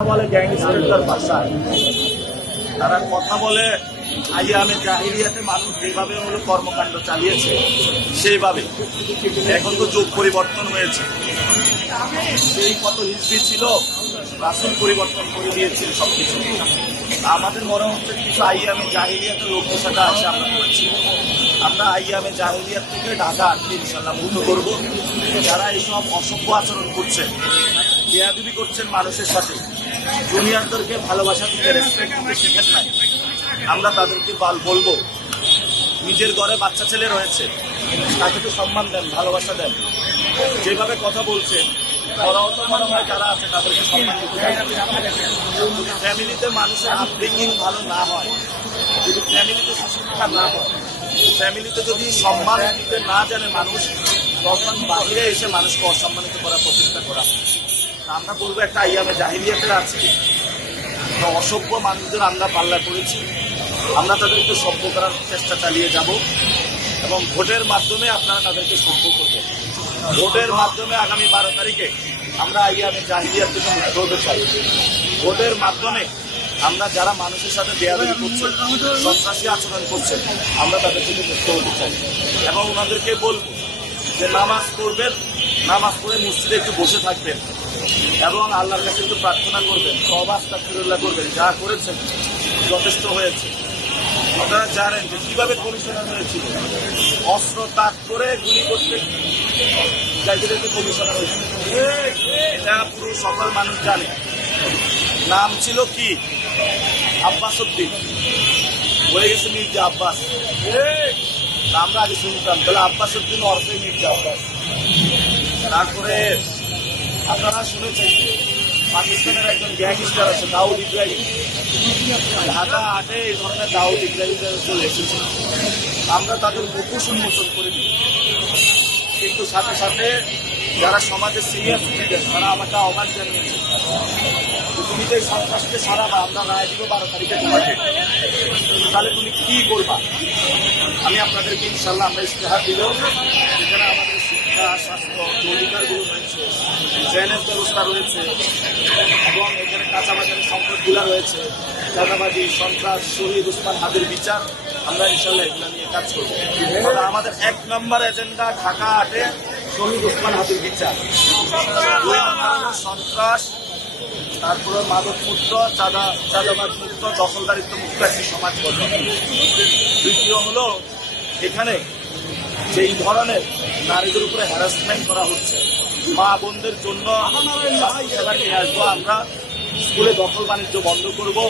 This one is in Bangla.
বলে গ্যাংস্টারদের ভাষায় তারা কথা বলে আইয়ামে জাহিলিয়াতে মানুষ যেভাবে হলো কর্মকাণ্ড চালিয়েছে সেইভাবে। এখন তো যুগ পরিবর্তন হয়েছে, সেই কত হিস্ট্রি ছিল রাসূল পরিবর্তন করে দিয়েছিল সবকিছু। আমাদের মনে হচ্ছে কিছু আইয়ামে জাহিলিয়াতের লোকের সাথে আছে আমরা করেছি। আমরা আইয়ামে জাহিলিয়াত থেকে ঢাকা আটকে ইনশাল্লাহ মুক্ত করবো। যারা এইসব অসভ্য আচরণ করছেন, বেয়াদবি করছেন মানুষের সাথে, জুনিয়রদেরকে ভালোবাসা দিতে রেসপেক্ট দিতে শিখেন নাই, আমরা তাদেরকে বলবো নিজের ঘরে বাচ্চা ছেলে রয়েছে, তাকে তো সম্মান দেন, ভালোবাসা দেন। যেভাবে কথা বলছেন ওরাও তো মনে হয় যারা আছে তাদেরকে সম্মান দিতে চাই। যদি ফ্যামিলিতে মানুষের আপব্রিঙ্গিং ভালো না হয়, যদি ফ্যামিলিতে সুশিক্ষা না হয়, ফ্যামিলিতে যদি সম্মান দিতে না জানে মানুষ, তখন বাইরে এসে মানুষকে অসম্মানিত করার প্রচেষ্টা করা। আমরা বলবো একটা আইয়ামে জাহিলিয়াতের আছে, অসভ্য মানুষদের আমরা পাল্লা করেছি, আমরা তাদেরকে সভ্য করার চেষ্টা চালিয়ে যাব এবং ভোটের মাধ্যমে আপনারা তাদেরকে সভ্য করবেন। ভোটের মাধ্যমে আগামী 12 তারিখে আমরা আইয়ামে জাহিলিয়াত থেকে মুক্ত হতে চাই। ভোটের মাধ্যমে আমরা যারা মানুষের সাথে বেয়াদবি করছেন, সন্ত্রাসী আচরণ করছেন, আমরা তাদের থেকে মুক্ত হতে চাই এবং ওনাদেরকে বলবো যে নামাজ পড়বেন, নামাজ পড়ে মসজিদে একটু বসে থাকবেন এবং আল্লাহর কাছে একটু প্রার্থনা করবেন, তওবা আস্তাগফিরুল্লাহ করবেন। যা করেছেন যথেষ্ট হয়েছে। আপনারা জানেন যে কিভাবে কমিশনার হয়েছিল, অস্ত্র তাক করে গুলি করতে চাইতে কমিশনার হয়েছিল। এটা পুরো সকল মানুষ জানে। নাম ছিল কি? আব্বাস উদ্দিন, হয়ে গেছে মির্জা আব্বাস। আমরা আগে শুনতাম তাহলে আব্বাস উদ্দিন অর্থে মির্জা আব্বাস। তারপরে আপনারা শুনেছেন পাকিস্তানের একজন গ্যাংস্টার আছে দাউদ ইব্রাহিম, ঢাকা 8-এ এই ধরনের দাউদ ইব্রাহিম চলে এসেছে। আমরা তাদের মুখোশ উন্মোচন করে দিই, কিন্তু সাথে সাথে যারা সমাজের সিনিয়র সিটিজেন তারা আমাকে আহ্বান জানিয়েছে, তুমি যে সন্ত্রাসকে সারাবা, আমরা রায় দিব 12 তারিখে তোমাকে, তাহলে তুমি কি করবা? আমি আপনাদেরকে ইনশাল্লাহ আমরা ইশতেহার দিল, যেখানে আমাদের শিক্ষা, স্বাস্থ্য, অধিকারগুলো রয়েছে, ড্রেনেজ ব্যবস্থা রয়েছে এবং এখানে কাঁচাবাজারের সম্পদগুলো রয়েছে, চাঁদাবাজি, সন্ত্রাস, শহীদ ওসমান হাদির বিচার, আমরা ইনশাল্লাহ এগুলো নিয়ে কাজ করবো। আমাদের 1 নম্বর এজেন্ডা ঢাকা 8-এ শহীদ ওসমান হাদির বিচার, 2 নম্বর সন্ত্রাস, তারপরে মাদক মুক্ত, চাঁদাবাজ মুক্ত, দখলদারিত্ব মুক্ত একটি সমাজ গঠন। দ্বিতীয় হলো এখানে যেই ধরনের নারীদের উপরে হ্যারাসমেন্ট করা হচ্ছে, মা বোনদের জন্য সেবা নিয়ে আসবো আমরা। স্কুলে দখল বাণিজ্য বন্ধ করবো।